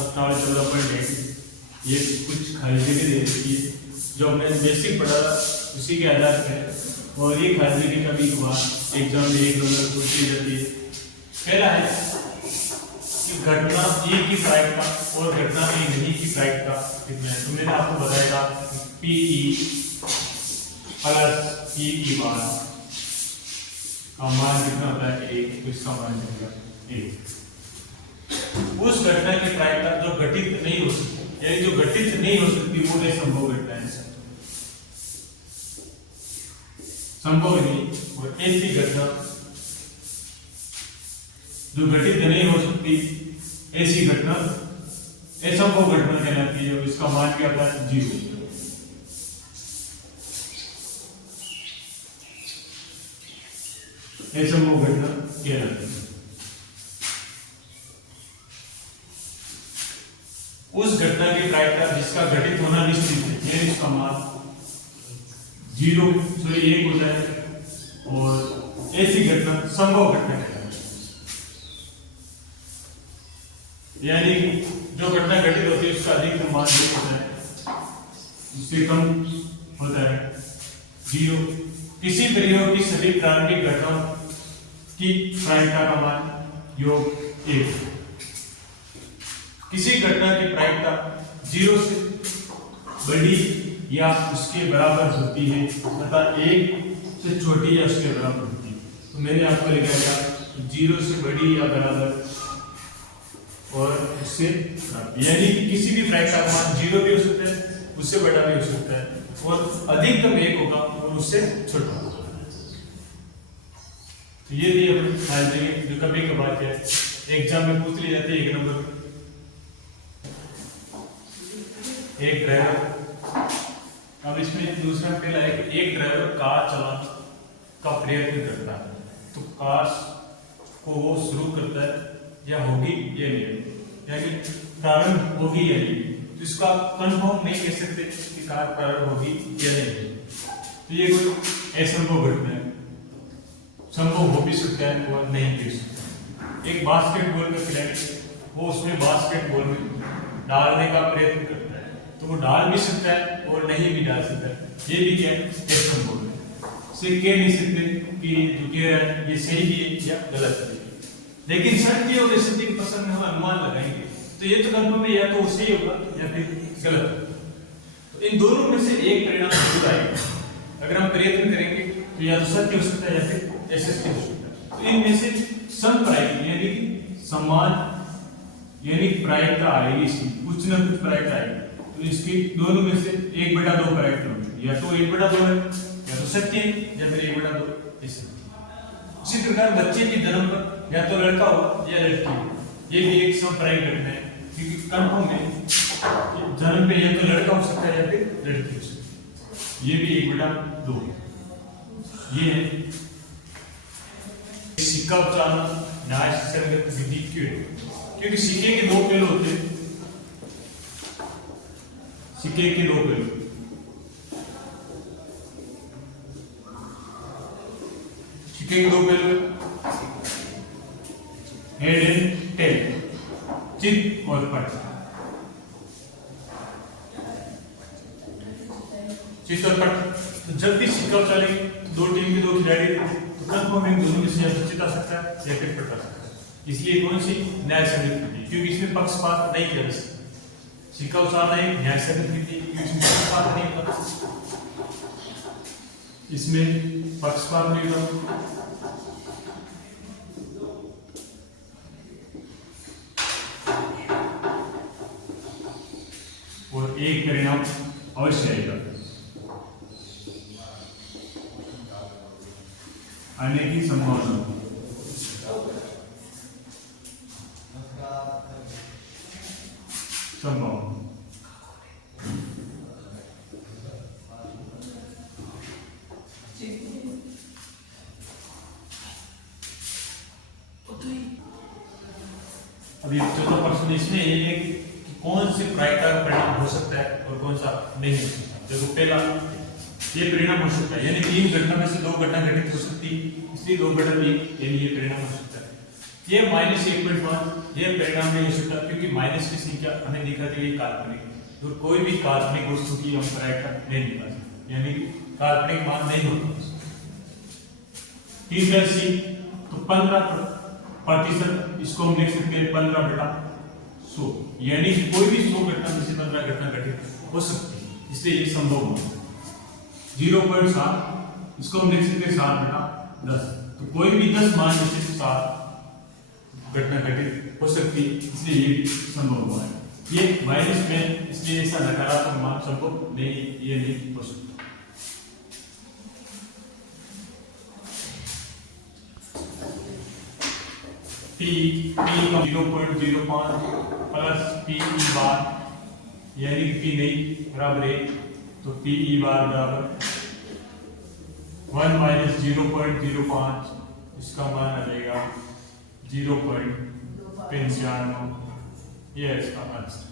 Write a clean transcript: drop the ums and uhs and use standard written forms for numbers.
प्रश्नावली 14.1 ये कुछ खारिजी भी दे रखी है जो हमने बेसिक पढ़ा था उसी के आधार पर, और ये खारिजी की कभी हुआ एग्जाम में एक नंबर पूछी जाती है। पहला है कि घटना ए की प्रायिकता और घटना ए नहीं की प्रायिकता कितना है। तो मैंने आपको बताया था पीई प्लस पीई बार का मान कितना होता है 1, तो इसका मान कितना 1। उस घटना की प्रायिकता जो घटित नहीं हो सकती, यानी जो घटित नहीं हो सकती वो संभव घटना है, संभव नहीं। और ऐसी घटना जो घटित नहीं हो सकती, ऐसी घटना असंभव घटना कहलाती है, इसका मान क्या होता है 0। असंभव घटना कहलाती है। उस घटना की प्रायिकता जिसका घटित होना निश्चित है, यानी इसका मान 1 होता है, और ऐसी घटना संभव घटना कहलाती है। यानी जो घटना घटित होती है उसका अधिकतम मान 0 होता है, उससे कम होता है 0। किसी प्रयोग की सभी प्रारंभिक घटनाओं की प्रायिकता का मान योग 1। किसी घटना की प्रायिकता 0 से बड़ी या उसके बराबर होती है तथा 1 से छोटी या उसके बराबर होती है। तो मैंने आपको लिखा था 0 से बड़ी या बराबर और उससे यानी कि किसी भी प्रायिकता का मान 0 भी हो सकता है, उससे बड़ा भी हो सकता है, और अधिकतम 1 होगा और उससे छोटा होगा। तो ये भी अपने ख्याल देंगे जो कभी कभार क्या एग्जाम में पूछ ली जाती है 1 नंबर। एक ड्राइवर, अब इसमें दूसरा पहला है कि एक ड्राइवर कार चलाने का प्रयत्न करता है, तो कार को वो शुरू करता है या होगी या नहीं, यानी प्रारंभ होगी या नहीं, तो इसका कंफर्म नहीं कह सकते कि कार प्रारंभ होगी या नहीं। तो ये कोई असंभव घटना है, संभव हो भी सकता है और नहीं भी सकता। एक बास्केटबॉल का खिलाड़ी वो उसमें बास्केटबॉल में डालने का प्रयत्न करता है, तो वो डाल भी सकता है और नहीं भी डाल सकता है, ये भी क्या है असंभव है। इसे कह नहीं सकते कि जो कह रहा है ये सही है या गलत है, लेकिन सत्य और असत्य के प्रसंग में हम अनुमान लगाएंगे, तो ये तो कंफर्म है या तो सही होगा या फिर गलत। तो इन दोनों में से एक परिणाम जरूर आएगा। अगर हम प्रयत्न करेंगे तो या तो सत्य हो सकता है या फिर असत्य हो सकता है। तो इनमें से समप्रायिक यानी कि समान यानी प्रायिकता आएगी, इसकी कुछ न कुछ प्रायिकता आएगी। तो इसकी दोनों में से 1/2 प्रायिकता होगी, या तो 1/2 है या तो सत्य है या फिर 1/2 असत्य। इसी प्रकार बच्चे के जन्म पर या तो लड़का हो या लड़की हो, ये भी एक समप्रायिक घटना है, क्योंकि कंफर्म है जन्म पे या तो लड़का हो सकता है या फिर लड़की हो सकती है। ये भी 1/2। ये है सिक्का उच्चारण न्याय संगत विधि क्यों है? क्योंकि सिक्के के 2 पहलू होते हैं, सिक्के के 2 पहलू, सिक्के के 2 पहलू हेड एंड टेल, चित और पट। चित और पट, तो जब भी सिक्का उछालेंगे 2 टीम के 2 खिलाड़ी थे, तो कंफर्म इन दोनों में से या तो चित आ सकता है या फिर पट आ सकता है। इसलिए कौन सी न्याय संगत विधि, क्योंकि इसमें पक्षपात नहीं किया जा सकता। सिक्का उछालना एक न्याय संगत विधि, क्योंकि इसमें पक्षपात नहीं होता, इसमें पक्षपात नहीं होता। और एक परिणाम अवश्य आएगा, आने की संभावना। अभी 14% इसमें ये है कि कौन से प्रायिकता का परिणाम हो सकता है और कौन सा नहीं हो सकता। देखो पहला ये परिणाम हो सकता है, यानी 3 घटना में से 2 घटना घटित हो सकती है, इसलिए 2/3 यानी ये परिणाम हो सकता है। ये -1.5 ये परिणाम नहीं हो सकता क्योंकि माइनस की संख्या हमें दिखाती है काल्पनिक, तो कोई भी काल्पनिक वस्तु की हम प्रायिकता नहीं निकाल सकते, यानी काल्पनिक मान नहीं होता। तीसरा सी, तो 15%, इसको हम लिख सकते हैं 15/100, यानी कोई भी 100 घटना में से 15 घटना घटित हो सकती है, इसलिए ये संभव है। 0.7, इसको हम लिख सकते हैं 7/10, तो कोई भी 10 मान में से 7 घटना घटित हो सकती है, इसलिए ये संभव हुआ है। ये माइनस में, इसलिए ऐसा नकारात्मक मान संभव नहीं, ये नहीं हो सकता। P 0.05 प्लस PE बार, यानी P नहीं बराबर 1, तो PE बार बराबर 1 माइनस 0.05, इसका मान आ जाएगा 0.95, ये है इसका आंसर।